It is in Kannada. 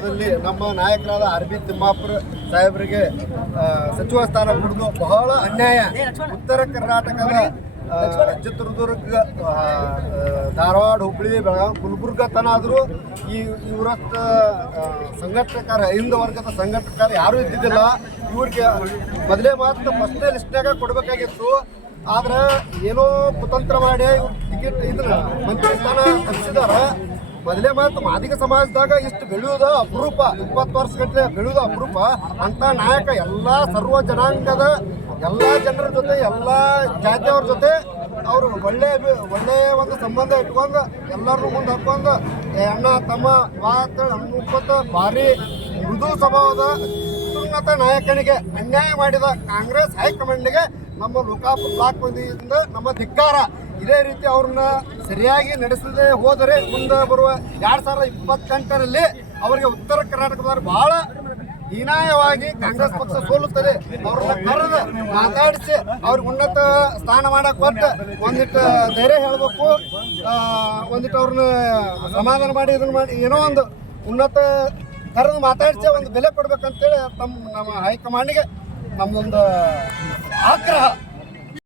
ಸಂದರ್ಭದಲ್ಲಿ ನಮ್ಮ ನಾಯಕರಾದ RB ತಿಮ್ಮಾಪುರ ಸಾಹೇಬರಿಗೆ ಸಚಿವ ಸ್ಥಾನ ಕೊಡೋದು ಬಹಳ ಅನ್ಯಾಯ. ಉತ್ತರ ಕರ್ನಾಟಕದ ಚಿತ್ರದುರ್ಗ, ಧಾರವಾಡ, ಹುಬ್ಬಳ್ಳಿ, ಬೆಳಗಾವಿ, ಗುಲ್ಬರ್ಗ ತನಾದರೂ ಇವರಷ್ಟ ಸಂಘಟಕರ ಹಿಂದ ವರ್ಗದ ಸಂಘಟಕರು ಯಾರೂ ಇದ್ದಿದ್ದಿಲ್ಲ. ಇವ್ರಿಗೆ ಮೊದಲೇ ಮಾತ್ರ ಫಸ್ಟ್ನೇ ಲಿಸ್ಟ್ನಾಗ ಕೊಡಬೇಕಾಗಿತ್ತು. ಆದ್ರೆ ಏನೋ ಕುತಂತ್ರ ಮಾಡಿ ಟಿಕೆಟ್ ಇದನ್ನ ಮಂತ್ರಿ ಸ್ಥಾನ ತಪ್ಪಿಸಿದಾರ. ಮೊದಲೇ ಮಾತು ಮಾದಿಗ ಸಮಾಜದಾಗ ಇಷ್ಟು ಬೆಳೆಯೋದು ಅಪರೂಪ, 20 ವರ್ಷ ಗಟ್ಟಲೆ ಬೆಳೆಯೋದು ಅಪರೂಪ. ಅಂತ ನಾಯಕ ಎಲ್ಲ ಸರ್ವ ಜನಾಂಗದ ಎಲ್ಲ ಜನರ ಜೊತೆ, ಎಲ್ಲ ಜಾತಿಯವ್ರ ಜೊತೆ ಅವರು ಒಳ್ಳೆಯ ಒಂದು ಸಂಬಂಧ ಇಟ್ಕೊಂಡು ಎಲ್ಲರೂ ಮುಂದೆ ಹಾಕೊಂಡು ಅಣ್ಣ ತಮ್ಮ ಅನ್ಕೊತ ಭಾರಿ ಮೃದು ಸ್ವಭಾವದ ಉನ್ನತ ನಾಯಕನಿಗೆ ಅನ್ಯಾಯ ಮಾಡಿದ ಕಾಂಗ್ರೆಸ್ ಹೈಕಮಾಂಡ್ಗೆ ನಮ್ಮ ಲೋಕಾಪುರ ಬ್ಲಾಕ್ ವತಿಯಿಂದ ನಮ್ಮ ಧಿಕ್ಕಾರ. ಇದೇ ರೀತಿ ಅವ್ರನ್ನ ಸರಿಯಾಗಿ ನಡೆಸದೆ ಹೋದರೆ ಮುಂದೆ ಬರುವ 2028ರಲ್ಲಿ ಅವರಿಗೆ ಉತ್ತರ ಕರ್ನಾಟಕದವರು ಬಹಳ ಹೀನಾಯವಾಗಿ ಕಾಂಗ್ರೆಸ್ ಪಕ್ಷ ಸೋಲುತ್ತದೆ. ಅವ್ರನ್ನ ಕರೆದು ಮಾತಾಡಿಸಿ ಅವ್ರಿಗೆ ಉನ್ನತ ಸ್ಥಾನ ಮಾಡಕ್ಕೆ ಕೊಟ್ಟು ಒಂದಿಟ್ಟು ಧೈರ್ಯ ಹೇಳಬೇಕು, ಒಂದಿಟ್ಟು ಅವ್ರನ್ನ ಸಮಾಧಾನ ಮಾಡಿ ಇದನ್ನು ಮಾಡಿ ಏನೋ ಒಂದು ಉನ್ನತ ಕರೆದು ಮಾತಾಡಿಸಿ ಒಂದು ಬೆಲೆ ಕೊಡ್ಬೇಕಂತೇಳಿ ನಮ್ಮ ಹೈಕಮಾಂಡ್ಗೆ ನಮ್ಮದೊಂದು ಆಗ್ರಹ.